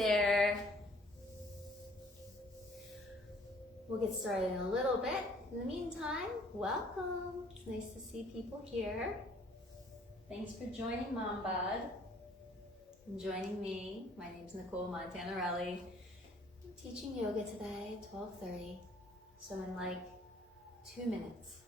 there. We'll get started in a little bit. In the meantime, welcome. It's nice to see people here. Thanks for joining Mom Bud and joining me. My name's Nicole Montanarelli. I'm teaching yoga today at 12:30, so in like 2 minutes.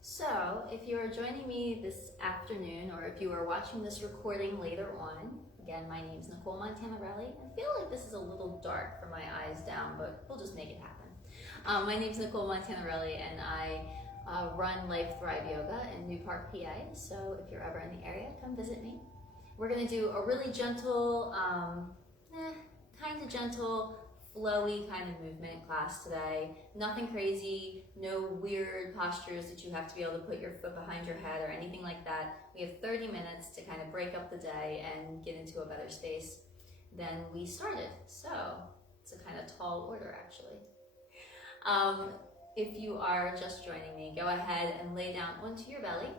So, if you are joining me this afternoon, or if you are watching this recording later on, again, my name is Nicole Montanarelli. I feel like this is a little dark for my eyes down, but we'll just make it happen. My name is Nicole Montanarelli, and I run Life Thrive Yoga in New Park, PA. So, if you're ever in the area, come visit me. We're going to do a really gentle, kind of gentle, flowy kind of movement class today. Nothing crazy, no weird postures that you have to be able to put your foot behind your head or anything like that. We have 30 minutes to kind of break up the day and get into a better space than we started. So it's a kind of tall order actually. If you are just joining me, go ahead and lay down onto your belly.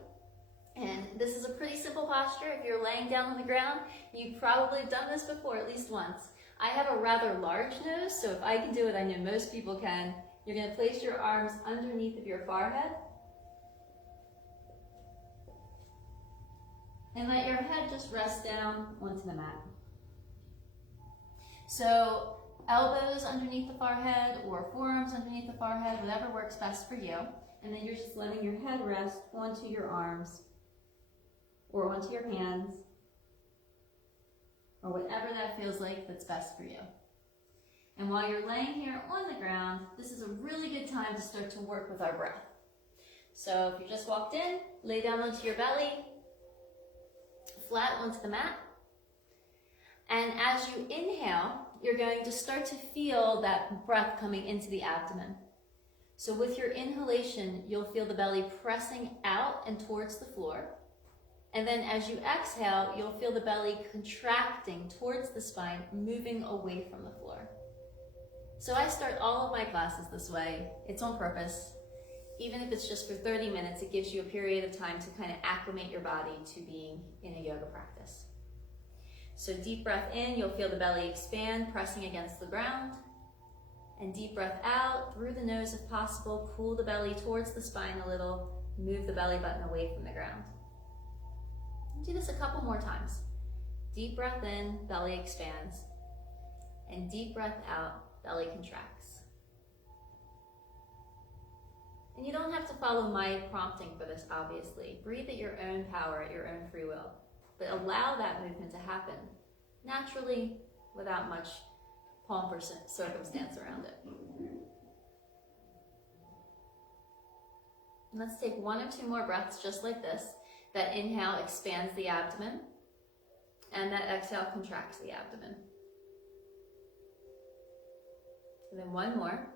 And this is a pretty simple posture. If you're laying down on the ground, you've probably done this before at least once. I have a rather large nose, so if I can do it, I know most people can. You're going to place your arms underneath of your forehead. And let your head just rest down onto the mat. So elbows underneath the forehead or forearms underneath the forehead, whatever works best for you. And then you're just letting your head rest onto your arms or onto your hands, or whatever that feels like that's best for you. And while you're laying here on the ground, this is a really good time to start to work with our breath. So if you just walked in, lay down onto your belly, flat onto the mat. And as you inhale, you're going to start to feel that breath coming into the abdomen. So with your inhalation, you'll feel the belly pressing out and towards the floor. And then as you exhale, you'll feel the belly contracting towards the spine, moving away from the floor. So I start all of my classes this way. It's on purpose. Even if it's just for 30 minutes, it gives you a period of time to kind of acclimate your body to being in a yoga practice. So deep breath in, you'll feel the belly expand, pressing against the ground. And deep breath out through the nose if possible. Pull the belly towards the spine a little. Move the belly button away from the ground. Do this a couple more times. Deep breath in, belly expands. And deep breath out, belly contracts. And you don't have to follow my prompting for this, obviously. Breathe at your own power, at your own free will. But allow that movement to happen naturally, without much pomp or circumstance around it. And let's take 1 or 2 more breaths just like this. That inhale expands the abdomen, and that exhale contracts the abdomen. And then 1 more.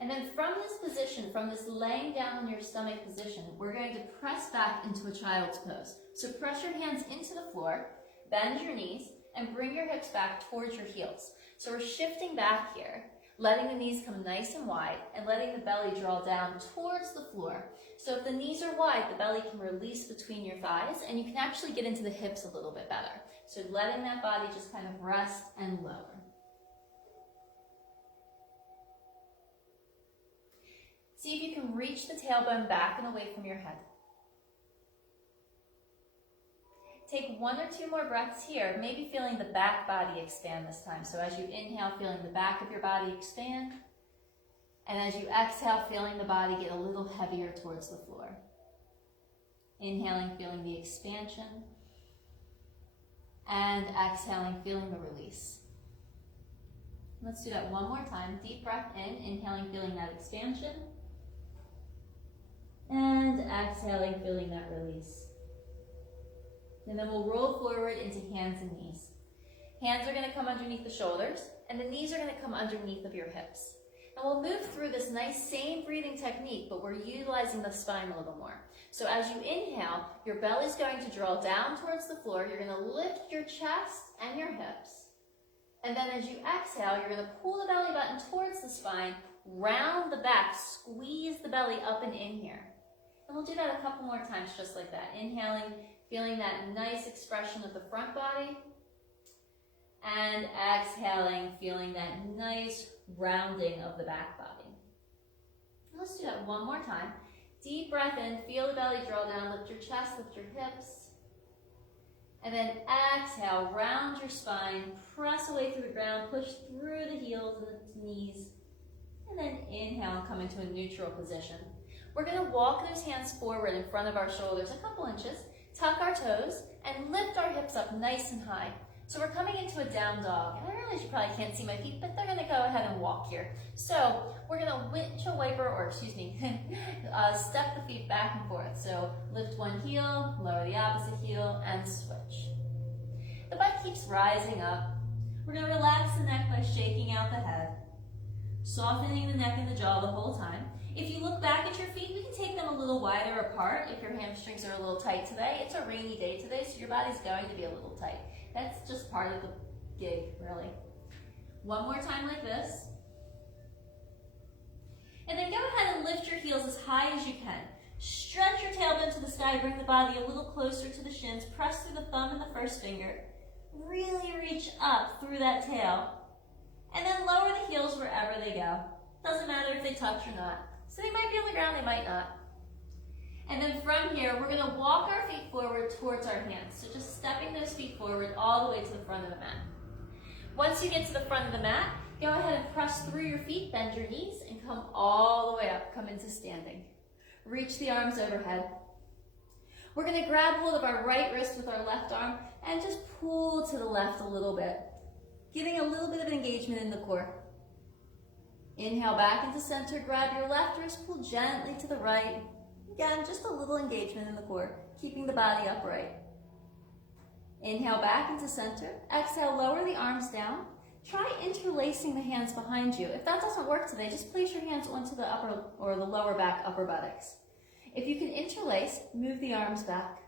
And then from this position, from this laying down on your stomach position, we're going to press back into a child's pose. So press your hands into the floor, bend your knees, and bring your hips back towards your heels. So we're shifting back here, letting the knees come nice and wide, and letting the belly draw down towards the floor. So if the knees are wide, the belly can release between your thighs, and you can actually get into the hips a little bit better. So letting that body just kind of rest and lower. See if you can reach the tailbone back and away from your head. Take 1 or 2 more breaths here, maybe feeling the back body expand this time. So as you inhale, feeling the back of your body expand. And as you exhale, feeling the body get a little heavier towards the floor. Inhaling, feeling the expansion. And exhaling, feeling the release. Let's do that 1 more time. Deep breath in, inhaling, feeling that expansion. And exhaling, feeling that release. And then we'll roll forward into hands and knees. Hands are going to come underneath the shoulders, and the knees are going to come underneath of your hips. And we'll move through this nice same breathing technique, but we're utilizing the spine a little more. So as you inhale, your belly's going to draw down towards the floor. You're going to lift your chest and your hips. And then as you exhale, you're going to pull the belly button towards the spine, round the back, squeeze the belly up and in here. And we'll do that a couple more times just like that. Inhaling, feeling that nice expression of the front body. And exhaling, feeling that nice rounding of the back body. Let's do that one more time. Deep breath in, feel the belly draw down, lift your chest, lift your hips. And then exhale, round your spine, press away through the ground, push through the heels and the knees. And then inhale and come into a neutral position. We're going to walk those hands forward in front of our shoulders a couple inches, tuck our toes, and lift our hips up nice and high. So we're coming into a down dog. And I realize you probably can't see my feet, but they're going to go ahead and walk here. So we're going to windshield wiper, or excuse me, step the feet back and forth. So lift one heel, lower the opposite heel, and switch. The butt keeps rising up. We're going to relax the neck by shaking out the head, softening the neck and the jaw the whole time. If you look back at your feet, we can take them a little wider apart if your hamstrings are a little tight today. It's a rainy day today, so your body's going to be a little tight. That's just part of the gig, really. One more time like this. And then go ahead and lift your heels as high as you can. Stretch your tailbone to the sky, bring the body a little closer to the shins, press through the thumb and the first finger. Really reach up through that tail. And then lower the heels wherever they go. Doesn't matter if they touch or not. So they might be on the ground, they might not. And then from here, we're going to walk our feet forward towards our hands. So just stepping those feet forward all the way to the front of the mat. Once you get to the front of the mat, go ahead and press through your feet, bend your knees, and come all the way up. Come into standing. Reach the arms overhead. We're going to grab hold of our right wrist with our left arm and just pull to the left a little bit, giving a little bit of engagement in the core. Inhale back into center, grab your left wrist, pull gently to the right. Again, just a little engagement in the core, keeping the body upright. Inhale back into center. Exhale, lower the arms down. Try interlacing the hands behind you. If that doesn't work today, just place your hands onto the upper or the lower back, upper buttocks. If you can interlace, move the arms back.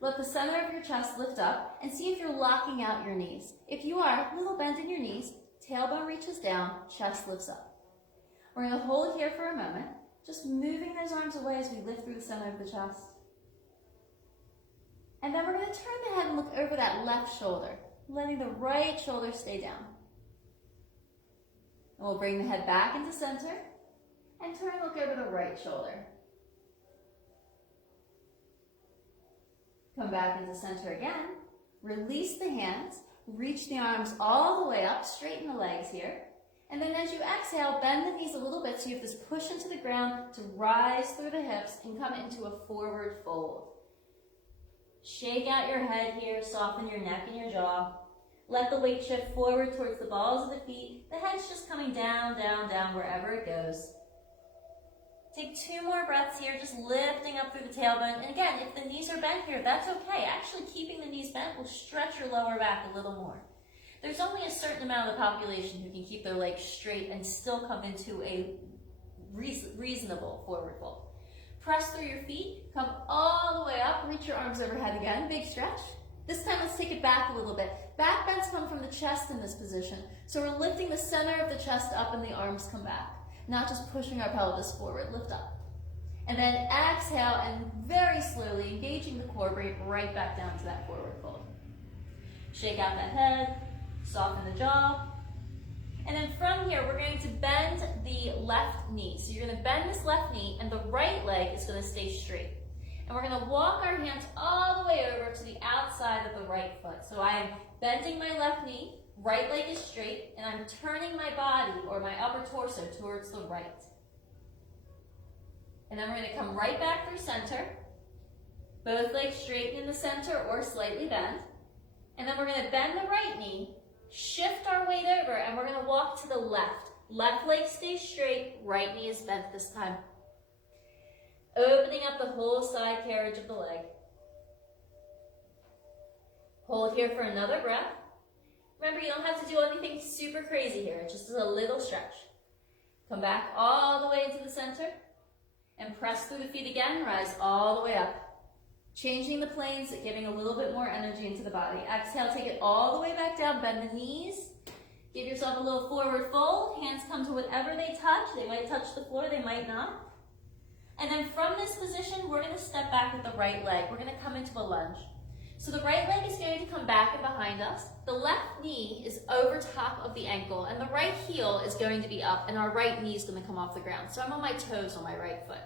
Let the center of your chest lift up and see if you're locking out your knees. If you are, little bend in your knees, tailbone reaches down, chest lifts up. We're going to hold here for a moment. Just moving those arms away as we lift through the center of the chest. And then we're going to turn the head and look over that left shoulder, letting the right shoulder stay down. And we'll bring the head back into center and turn and look over the right shoulder. Come back into center again. Release the hands. Reach the arms all the way up. Straighten the legs here. And then as you exhale, bend the knees a little bit so you have this push into the ground to rise through the hips and come into a forward fold. Shake out your head here, soften your neck and your jaw. Let the weight shift forward towards the balls of the feet. The head's just coming down, down, down, wherever it goes. Take 2 more breaths here, just lifting up through the tailbone. And again, if the knees are bent here, that's okay. Actually, keeping the knees bent will stretch your lower back a little more. There's only a certain amount of the population who can keep their legs straight and still come into a reasonable forward fold. Press through your feet, come all the way up, reach your arms overhead again, big stretch. This time let's take it back a little bit. Back bends come from the chest in this position. So we're lifting the center of the chest up and the arms come back. Not just pushing our pelvis forward, lift up. And then exhale and very slowly engaging the core, bring it right back down to that forward fold. Shake out that head. Soften the jaw. And then from here, we're going to bend the left knee. So you're going to bend this left knee, and the right leg is going to stay straight. And we're going to walk our hands all the way over to the outside of the right foot. So I am bending my left knee, right leg is straight, and I'm turning my body or my upper torso towards the right. And then we're going to come right back through center. Both legs straighten in the center or slightly bend. And then we're going to bend the right knee, shift our weight over, and we're going to walk to the left. Left leg stays straight, right knee is bent this time. Opening up the whole side carriage of the leg. Hold here for another breath. Remember, you don't have to do anything super crazy here. It's just a little stretch. Come back all the way into the center and press through the feet again. Rise all the way up. Changing the planes, giving a little bit more energy into the body. Exhale, take it all the way back down. Bend the knees. Give yourself a little forward fold. Hands come to whatever they touch. They might touch the floor, they might not. And then from this position, we're going to step back with the right leg. We're going to come into a lunge. So the right leg is going to come back and behind us. The left knee is over top of the ankle, and the right heel is going to be up, and our right knee is going to come off the ground. So I'm on my toes on my right foot.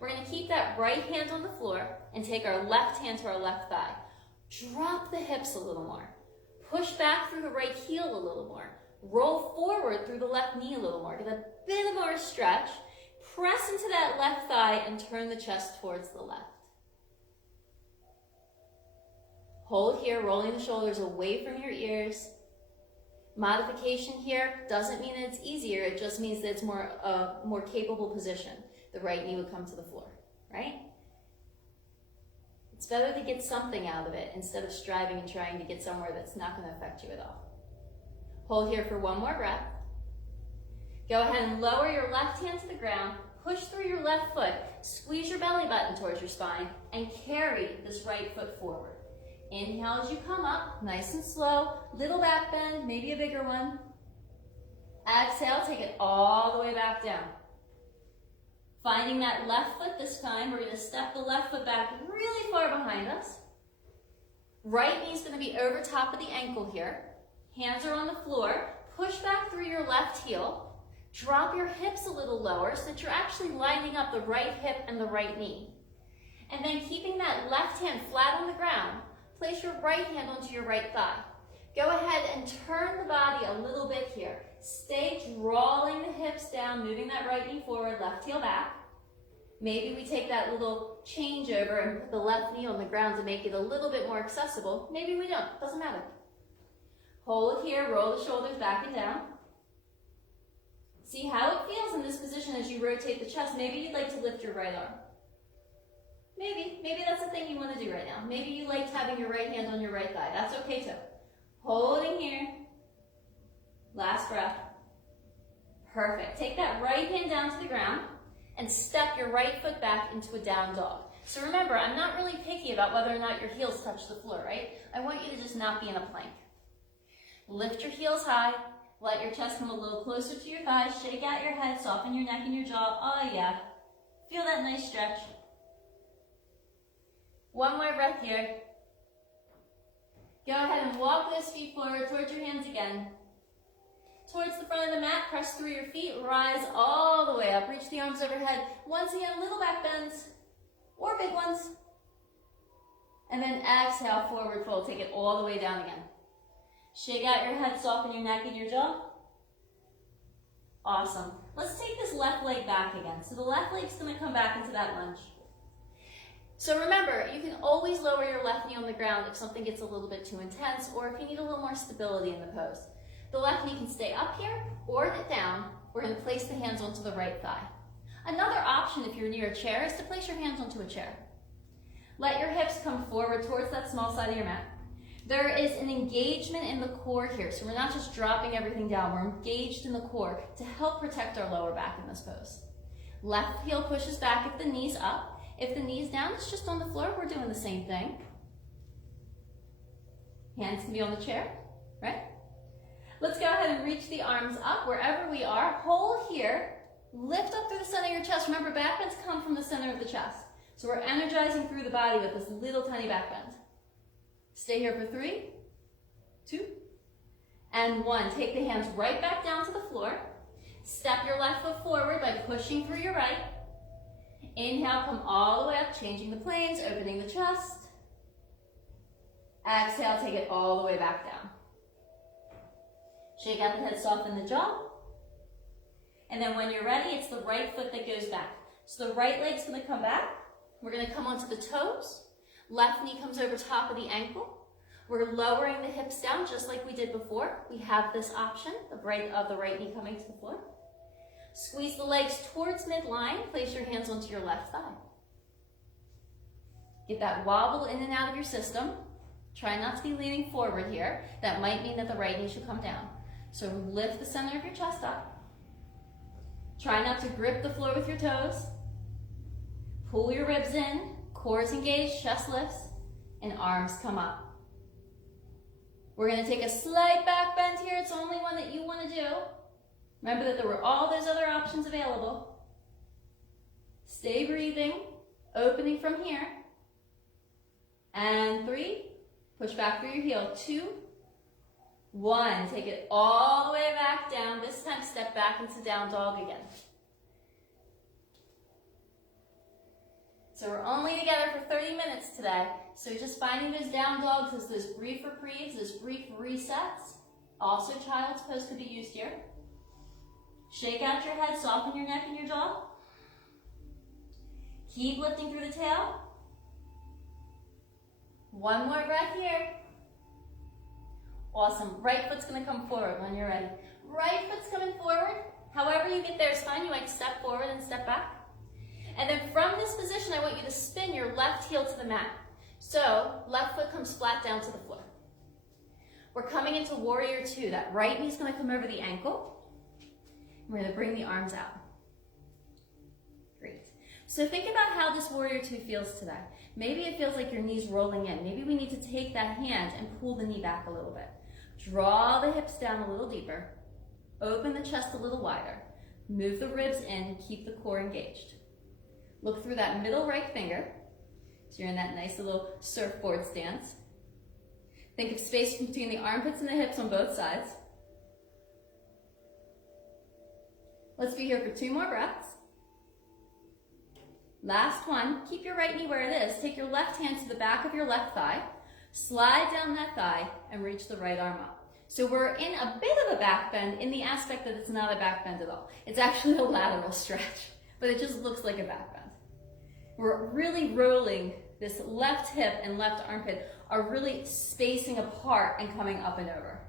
We're going to keep that right hand on the floor and take our left hand to our left thigh. Drop the hips a little more. Push back through the right heel a little more. Roll forward through the left knee a little more. Get a bit more stretch. Press into that left thigh and turn the chest towards the left. Hold here, rolling the shoulders away from your ears. Modification here doesn't mean that it's easier. It just means that it's more capable position. The right knee would come to the floor, right? It's better to get something out of it instead of striving and trying to get somewhere that's not going to affect you at all. Hold here for one more breath. Go ahead and lower your left hand to the ground. Push through your left foot. Squeeze your belly button towards your spine and carry this right foot forward. Inhale as you come up, nice and slow. Little back bend, maybe a bigger one. Exhale, take it all the way back down. Finding that left foot this time, we're going to step the left foot back really far behind us. Right knee is going to be over top of the ankle here. Hands are on the floor. Push back through your left heel. Drop your hips a little lower so that you're actually lining up the right hip and the right knee. And then keeping that left hand flat on the ground, place your right hand onto your right thigh. Go ahead and turn the body a little bit here. Stay drawing the hips down, moving that right knee forward, left heel back. Maybe we take that little change over and put the left knee on the ground to make it a little bit more accessible. Maybe we don't, doesn't matter. Hold here, roll the shoulders back and down. See how it feels in this position as you rotate the chest. Maybe you'd like to lift your right arm. Maybe that's the thing you want to do right now. Maybe you liked having your right hand on your right thigh. That's okay too. Holding here. Last breath. Perfect. Take that right hand down to the ground and step your right foot back into a down dog. So remember, I'm not really picky about whether or not your heels touch the floor, right? I want you to just not be in a plank. Lift your heels high. Let your chest come a little closer to your thighs. Shake out your head. Soften your neck and your jaw. Oh yeah. Feel that nice stretch. One more breath here. Go ahead and walk those feet forward towards your hands again. Towards the front of the mat, press through your feet, rise all the way up. Reach the arms overhead. Once again, little back bends or big ones. And then exhale, forward fold. Take it all the way down again. Shake out your head, soften your neck and your jaw. Awesome. Let's take this left leg back again. So the left leg's going to come back into that lunge. So remember, you can always lower your left knee on the ground if something gets a little bit too intense or if you need a little more stability in the pose. The left knee can stay up here or down. We're going to place the hands onto the right thigh. Another option if you're near a chair is to place your hands onto a chair. Let your hips come forward towards that small side of your mat. There is an engagement in the core here, so we're not just dropping everything down, we're engaged in the core to help protect our lower back in this pose. Left heel pushes back if the knee's up. If the knee's down, it's just on the floor, we're doing the same thing. Hands can be on the chair, right? Let's go ahead and reach the arms up wherever we are. Hold here, lift up through the center of your chest. Remember, back bends come from the center of the chest. So we're energizing through the body with this little tiny back bend. Stay here for 3, 2, and 1. Take the hands right back down to the floor. Step your left foot forward by pushing through your right. Inhale, come all the way up, changing the planes, opening the chest. Exhale, take it all the way back down. Shake out the head, soften the jaw. And then when you're ready, it's the right foot that goes back. So the right leg's going to come back. We're going to come onto the toes. Left knee comes over top of the ankle. We're lowering the hips down just like we did before. We have this option of the right knee coming to the floor. Squeeze the legs towards midline. Place your hands onto your left thigh. Get that wobble in and out of your system. Try not to be leaning forward here. That might mean that the right knee should come down. So lift the center of your chest up. Try not to grip the floor with your toes. Pull your ribs in, core is engaged, chest lifts, and arms come up. We're going to take a slight back bend here. It's only one that you want to do. Remember that there were all those other options available. Stay breathing, opening from here. And 3, push back through your heel. 2, 1, take it all the way back down. This time step back into down dog again. So we're only together for 30 minutes today. So just finding those down dogs as those brief reprieves, those brief resets. Also child's pose could be used here. Shake out your head, soften your neck and your jaw. Keep lifting through the tail. One more breath here. Awesome. Right foot's going to come forward when you're ready. Right foot's coming forward. However you get there is fine. You might step forward and step back. And then from this position, I want you to spin your left heel to the mat. So left foot comes flat down to the floor. We're coming into warrior 2. That right knee's going to come over the ankle. We're going to bring the arms out. Great. So think about how this warrior 2 feels today. Maybe it feels like your knee's rolling in. Maybe we need to take that hand and pull the knee back a little bit. Draw the hips down a little deeper. Open the chest a little wider. Move the ribs in. Keep the core engaged. Look through that middle right finger. So you're in that nice little surfboard stance. Think of space between the armpits and the hips on both sides. Let's be here for 2 more breaths. Last one. Keep your right knee where it is. Take your left hand to the back of your left thigh. Slide down that thigh and reach the right arm up. So we're in a bit of a back bend in the aspect that it's not a back bend at all. It's actually a lateral stretch, but it just looks like a back bend. We're really rolling this left hip and left armpit are really spacing apart and coming up and over.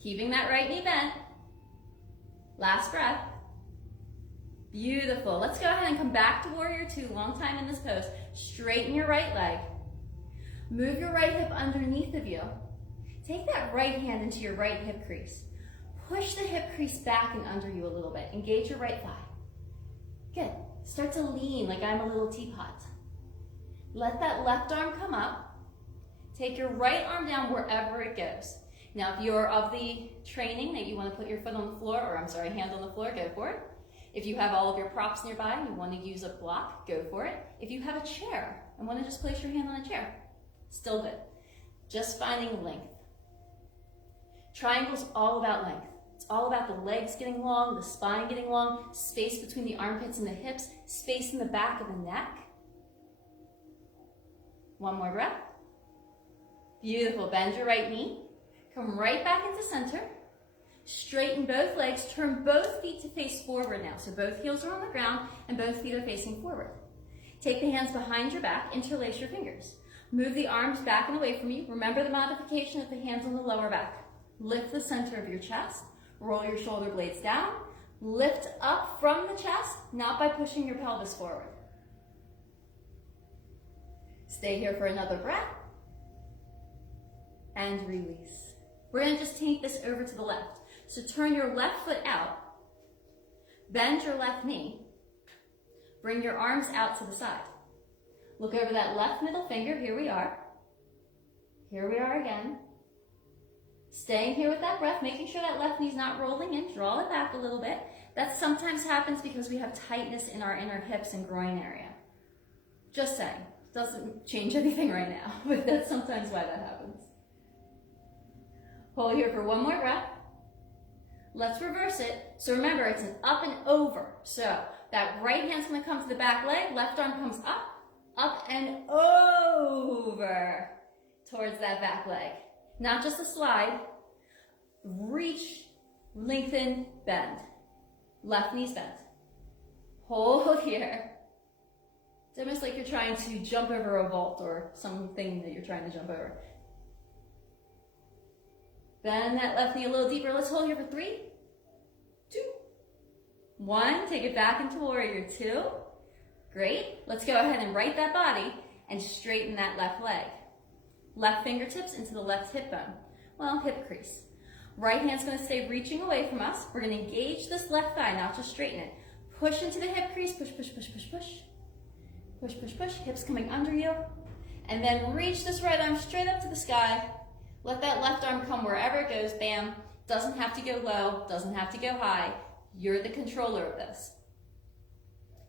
Keeping that right knee bent. Last breath. Beautiful. Let's go ahead and come back to warrior 2. Long time in this pose. Straighten your right leg. Move your right hip underneath of you. Take that right hand into your right hip crease. Push the hip crease back and under you a little bit. Engage your right thigh. Good. Start to lean like I'm a little teapot. Let that left arm come up. Take your right arm down wherever it goes. Now, if you're of the training that you want to put your foot on the floor, or I'm sorry, hand on the floor, go for it. If you have all of your props nearby and you want to use a block, go for it. If you have a chair and want to just place your hand on a chair, still good. Just finding length. Triangle's all about length. It's all about the legs getting long, the spine getting long, space between the armpits and the hips, space in the back of the neck. One more breath. Beautiful. Bend your right knee. Come right back into center. Straighten both legs. Turn both feet to face forward now. So both heels are on the ground and both feet are facing forward. Take the hands behind your back. Interlace your fingers. Move the arms back and away from you. Remember the modification of the hands on the lower back. Lift the center of your chest. Roll your shoulder blades down. Lift up from the chest, not by pushing your pelvis forward. Stay here for another breath. And release. We're going to just take this over to the left. So turn your left foot out. Bend your left knee. Bring your arms out to the side. Look over that left middle finger. Here we are. Here we are again. Staying here with that breath, making sure that left knee's not rolling in. Draw it back a little bit. That sometimes happens because we have tightness in our inner hips and groin area. Just saying. Doesn't change anything right now, but that's sometimes why that happens. Hold here for one more breath. Let's reverse it. So remember, it's an up and over. So that right hand's going to come to the back leg. Left arm comes up and over towards that back leg. Not just a slide. Reach, lengthen, bend. Left knee's bent. Hold here. It's almost like you're trying to jump over a vault or something that you're trying to jump over. Bend that left knee a little deeper. Let's hold here for 3, 2, 1. Take it back into warrior 2. Great. Let's go ahead and right that body and straighten that left leg. Left fingertips into the left hip bone. Well, hip crease. Right hand's gonna stay reaching away from us. We're gonna engage this left thigh, now just straighten it. Push into the hip crease, push, push, push, push, push. Push, push, push, hips coming under you. And then reach this right arm straight up to the sky. Let that left arm come wherever it goes, bam. Doesn't have to go low, doesn't have to go high. You're the controller of this.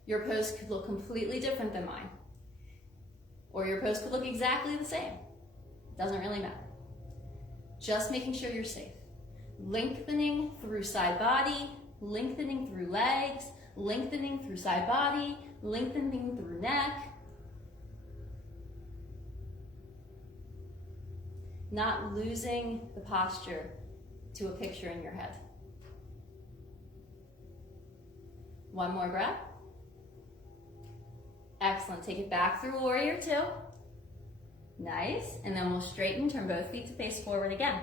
Your pose could look completely different than mine. Or your pose could look exactly the same. Doesn't really matter. Just making sure you're safe. Lengthening through side body, lengthening through legs, lengthening through side body, lengthening through neck. Not losing the posture to a picture in your head. One more breath. Excellent. Take it back through warrior two. Nice. And then we'll straighten, turn both feet to face forward again.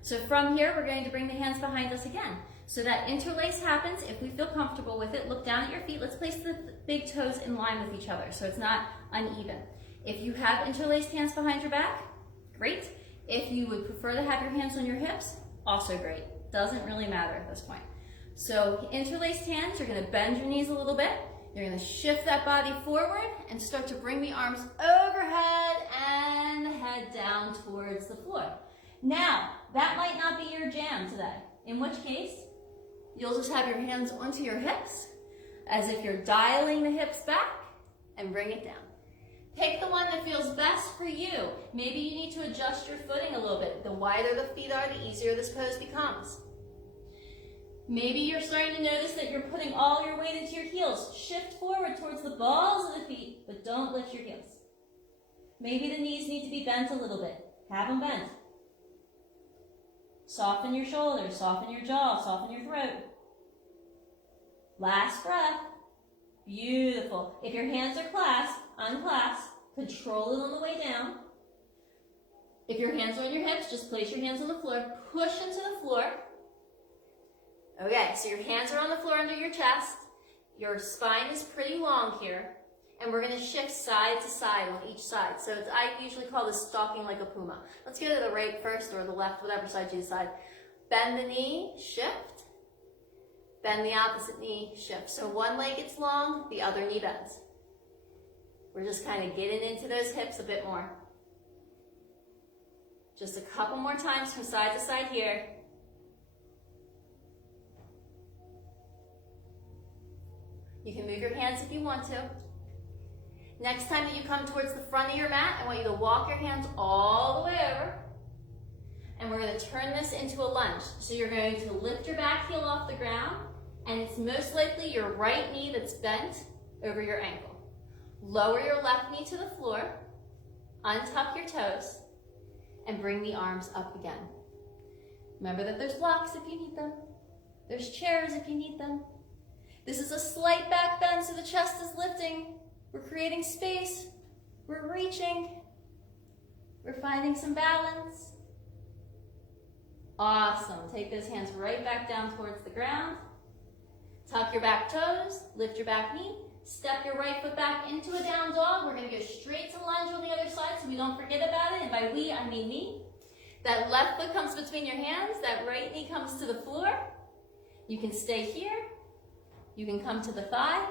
So from here, we're going to bring the hands behind us again. So that interlace happens. If we feel comfortable with it, look down at your feet. Let's place the big toes in line with each other so it's not uneven. If you have interlaced hands behind your back, great. If you would prefer to have your hands on your hips, also great. Doesn't really matter at this point. So interlaced hands, you're gonna bend your knees a little bit. You're gonna shift that body forward and start to bring the arms overhead and the head down towards the floor. Now, that might not be your jam today, in which case, you'll just have your hands onto your hips as if you're dialing the hips back and bring it down. Pick the one that feels best for you. Maybe you need to adjust your footing a little bit. The wider the feet are, the easier this pose becomes. Maybe you're starting to notice that you're putting all your weight into your heels. Shift forward towards the balls of the feet, but don't lift your heels. Maybe the knees need to be bent a little bit. Have them bent. Soften your shoulders, soften your jaw, soften your throat. Last breath. Beautiful. If your hands are clasped, unclasp, control it on the way down. If your hands are on your hips, just place your hands on the floor, push into the floor. Okay, so your hands are on the floor under your chest. Your spine is pretty long here. And we're going to shift side to side on each side. So I usually call this stalking like a puma. Let's go to the right first or the left, whatever side you decide. Bend the knee, shift. Bend the opposite knee, shift. So one leg gets long, the other knee bends. We're just kind of getting into those hips a bit more. Just a couple more times from side to side here. You can move your hands if you want to. Next time that you come towards the front of your mat, I want you to walk your hands all the way over. And we're going to turn this into a lunge. So you're going to lift your back heel off the ground, and it's most likely your right knee that's bent over your ankle. Lower your left knee to the floor, untuck your toes, and bring the arms up again. Remember that there's blocks if you need them. There's chairs if you need them. This is a slight back bend so the chest is lifting. We're creating space. We're reaching. We're finding some balance. Awesome. Take those hands right back down towards the ground. Tuck your back toes, lift your back knee, step your right foot back into a down dog. We're going to go straight to lunge on the other side so we don't forget about it. And by we, I mean me. That left foot comes between your hands. That right knee comes to the floor. You can stay here. You can come to the thigh,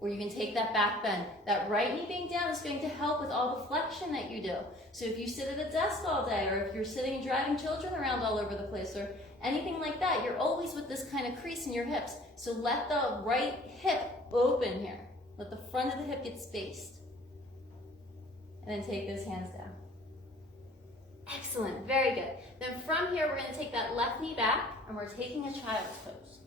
or you can take that back bend. That right knee being down is going to help with all the flexion that you do. So if you sit at a desk all day, or if you're sitting and driving children around all over the place, or anything like that, you're always with this kind of crease in your hips. So let the right hip open here. Let the front of the hip get spaced. And then take those hands down. Excellent, very good. Then from here, we're going to take that left knee back, and we're taking a child's pose.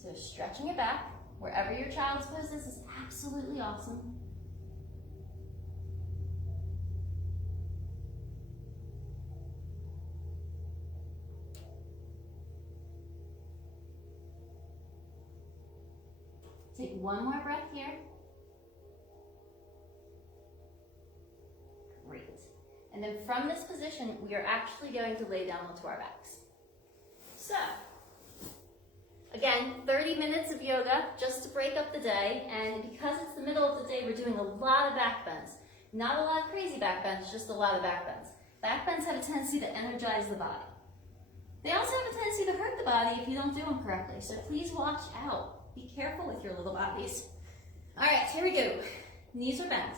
So stretching it back, wherever your child's pose is absolutely awesome. Take one more breath here. Great. And then from this position, we are actually going to lay down onto our backs. So, again, 30 minutes of yoga just to break up the day, and because it's the middle of the day, we're doing a lot of back bends. Not a lot of crazy back bends, just a lot of back bends. Back bends have a tendency to energize the body. They also have a tendency to hurt the body if you don't do them correctly, so please watch out. Be careful with your little bodies. All right, here we go. Knees are bent.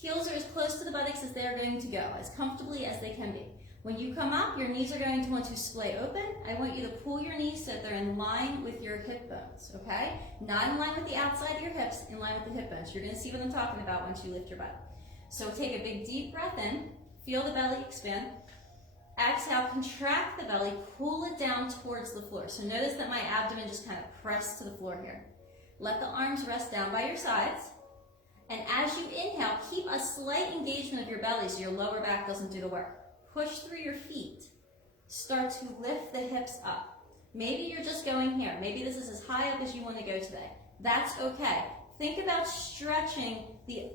Heels are as close to the buttocks as they are going to go, as comfortably as they can be. When you come up, your knees are going to want to splay open. I want you to pull your knees so that they're in line with your hip bones, okay? Not in line with the outside of your hips, in line with the hip bones. You're going to see what I'm talking about once you lift your butt. So take a big deep breath in, feel the belly expand. Exhale, contract the belly, pull it down towards the floor. So notice that my abdomen just kind of pressed to the floor here. Let the arms rest down by your sides. And as you inhale, keep a slight engagement of your belly so your lower back doesn't do the work. Push through your feet. Start to lift the hips up. Maybe you're just going here. Maybe this is as high up as you want to go today. That's okay. Think about stretching the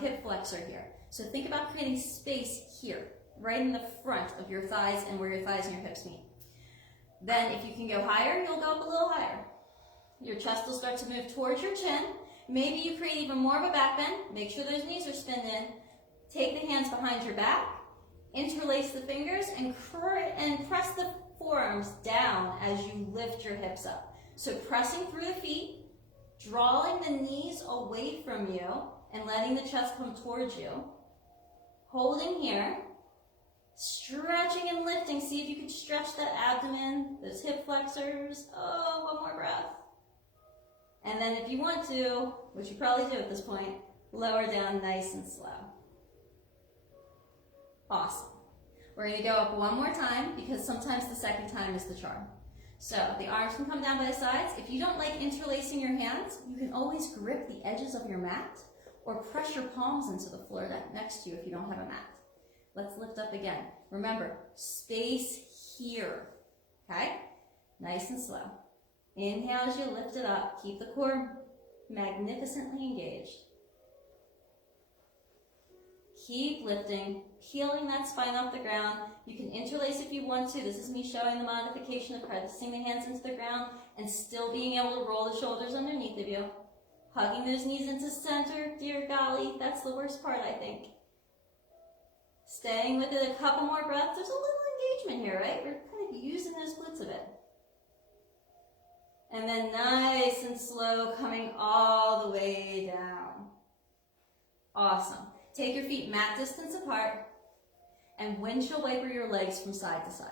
hip flexor here. So think about creating space here, right in the front of your thighs and where your thighs and your hips meet. Then if you can go higher, you'll go up a little higher. Your chest will start to move towards your chin. Maybe you create even more of a back bend. Make sure those knees are spinned in. Take the hands behind your back. Interlace the fingers and press the forearms down as you lift your hips up. So pressing through the feet, drawing the knees away from you and letting the chest come towards you. Holding here, stretching and lifting. See if you can stretch that abdomen, those hip flexors. Oh, one more breath. And then if you want to, which you probably do at this point, lower down nice and slow. Awesome. We're going to go up one more time because sometimes the second time is the charm. So the arms can come down by the sides. If you don't like interlacing your hands, you can always grip the edges of your mat or press your palms into the floor next to you if you don't have a mat. Let's lift up again. Remember, space here, okay? Nice and slow. Inhale as you lift it up. Keep the core magnificently engaged. Keep lifting, peeling that spine off the ground. You can interlace if you want to. This is me showing the modification of pressing the hands into the ground and still being able to roll the shoulders underneath of you. Hugging those knees into center. Dear golly, that's the worst part, I think. Staying with it a couple more breaths. There's a little engagement here, right? We're kind of using those glutes a bit. And then nice and slow, coming all the way down. Awesome. Take your feet mat distance apart and windshield wiper your legs from side to side.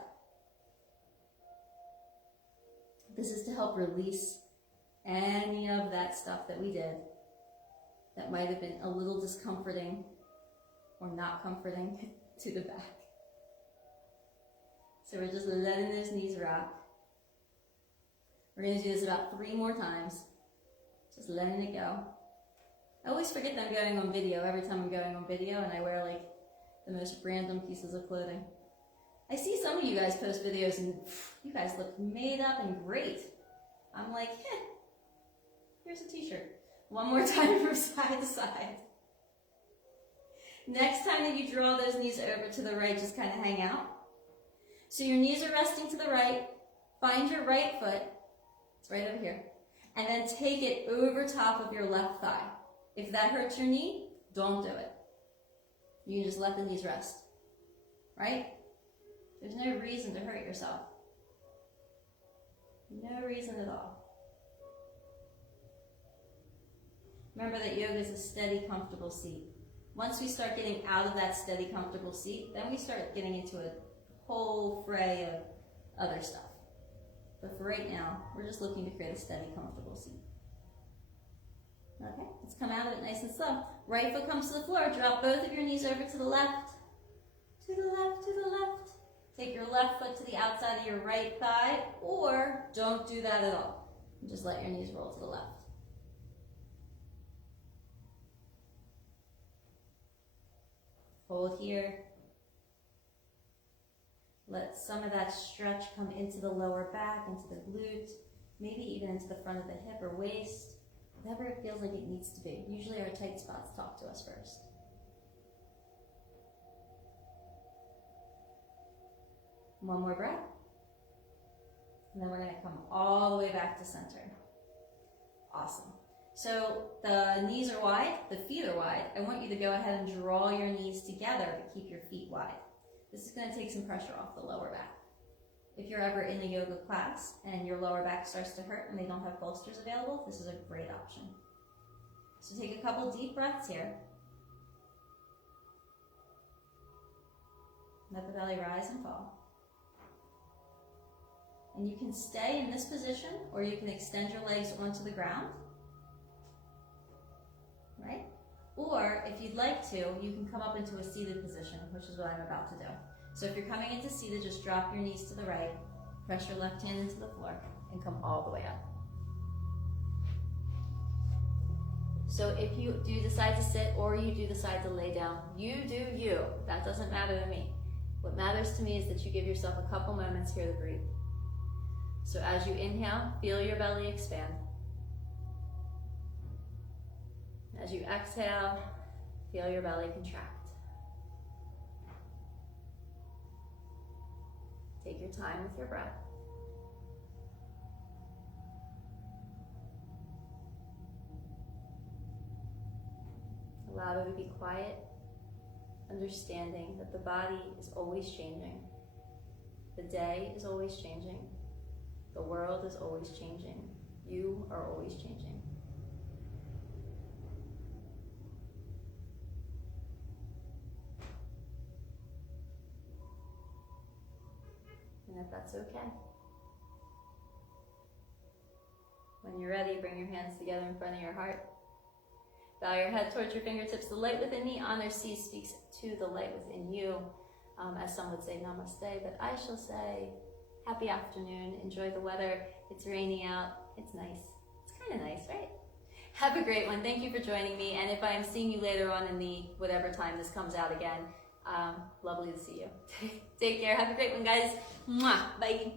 This is to help release any of that stuff that we did that might have been a little discomforting or not comforting to the back. So we're just letting those knees rock. We're going to do this about 3 more times. Just letting it go. I always forget that I'm going on video every time I'm going on video and I wear like the most random pieces of clothing. I see some of you guys post videos and you guys look made up and great. I'm like, here's a t-shirt. One more time from side to side. Next time that you draw those knees over to the right, just kind of hang out. So your knees are resting to the right. Find your right foot. It's right over here. And then take it over top of your left thigh. If that hurts your knee, don't do it. You can just let the knees rest. Right? There's no reason to hurt yourself. No reason at all. Remember that yoga is a steady, comfortable seat. Once we start getting out of that steady, comfortable seat, then we start getting into a whole fray of other stuff. But for right now, we're just looking to create a steady, comfortable seat. Okay, let's come out of it nice and slow. Right foot comes to the floor. Drop both of your knees over to the left. To the left, to the left. Take your left foot to the outside of your right thigh, or don't do that at all. Just let your knees roll to the left. Hold here. Let some of that stretch come into the lower back, into the glute, maybe even into the front of the hip or waist, whatever it feels like it needs to be. Usually our tight spots talk to us first. One more breath. And then we're going to come all the way back to center. Awesome. So the knees are wide, the feet are wide. I want you to go ahead and draw your knees together to keep your feet wide. This is going to take some pressure off the lower back. If you're ever in a yoga class and your lower back starts to hurt and they don't have bolsters available, this is a great option. So take a couple deep breaths here. Let the belly rise and fall. And you can stay in this position or you can extend your legs onto the ground. Right? Or if you'd like to, you can come up into a seated position, which is what I'm about to do. So if you're coming into seated, just drop your knees to the right, press your left hand into the floor, and come all the way up. So if you do decide to sit or you do decide to lay down, you do you. That doesn't matter to me. What matters to me is that you give yourself a couple moments here to breathe. So as you inhale, feel your belly expand. As you exhale, feel your belly contract. Take your time with your breath. Allow it to be quiet, understanding that the body is always changing. The day is always changing. The world is always changing. You are always changing. And if that's okay. When you're ready, bring your hands together in front of your heart. Bow your head towards your fingertips. The light within me honors, sees, speaks to the light within you. As some would say, namaste, but I shall say, happy afternoon. Enjoy the weather. It's rainy out. It's nice. It's kind of nice, right? Have a great one. Thank you for joining me. And if I am seeing you later on in the whatever time this comes out again, lovely to see you. Take care. Have a great one, guys. Mwah. Bye.